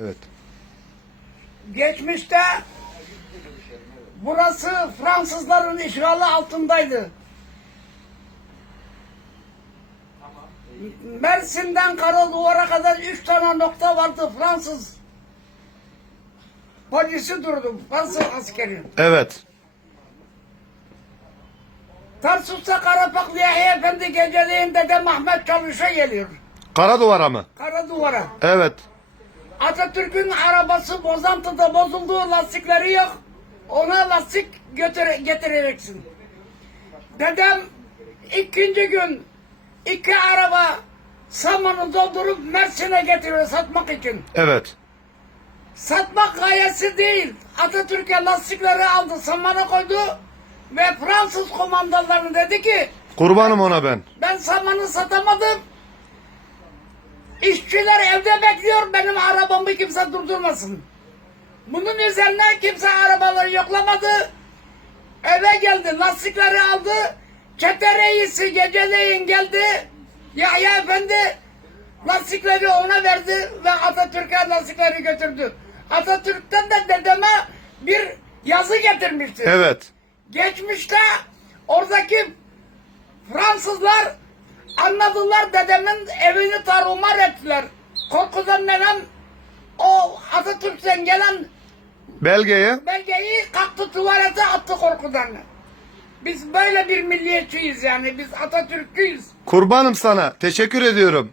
Evet. Geçmişte burası Fransızların işgali altındaydı. Mersin'den Karaduvar'a kadar üç tane nokta vardı Fransız. Polisi durdu, Fransız askeri. Evet. Tarsus'ta Karapaklı Yahya Efendi geceleyin Dede Mehmet Çalış'a geliyor. Kara duvara mı? Karaduvar'a. Evet. Atatürk'ün arabası Bozantı'da bozuldu, lastikleri yok. Ona lastik götür getireceksin. Dedem ikinci gün iki araba samanı doldurup Mersin'e getiriyor satmak için. Evet. Satmak gayesi değil. Atatürk'e lastikleri aldı, samanı koydu ve Fransız komandolarına dedi ki Kurbanım ona ben. ben samanı satamadım. İşçiler evde bekliyor benim arabamı kimse durdurmasın. Bunun üzerine kimse arabaları yoklamadı. Eve geldi lastikleri aldı. Çete reisi geceleyin geldi. Yahya Efendi lastikleri ona verdi ve Atatürk'e lastikleri götürdü. Atatürk'ten de dedeme bir yazı getirmişti. Evet. Geçmişte oradaki Fransızlar anladılar dedemin evini tarumar ettiler. Korkudan nenem o Atatürk'ten gelen Belgeyi belgeyi kalktı tuvalete attı korkudan. Biz böyle bir milliyetçiyiz yani. Biz Atatürkçüyüz. kurbanım sana. Teşekkür ediyorum.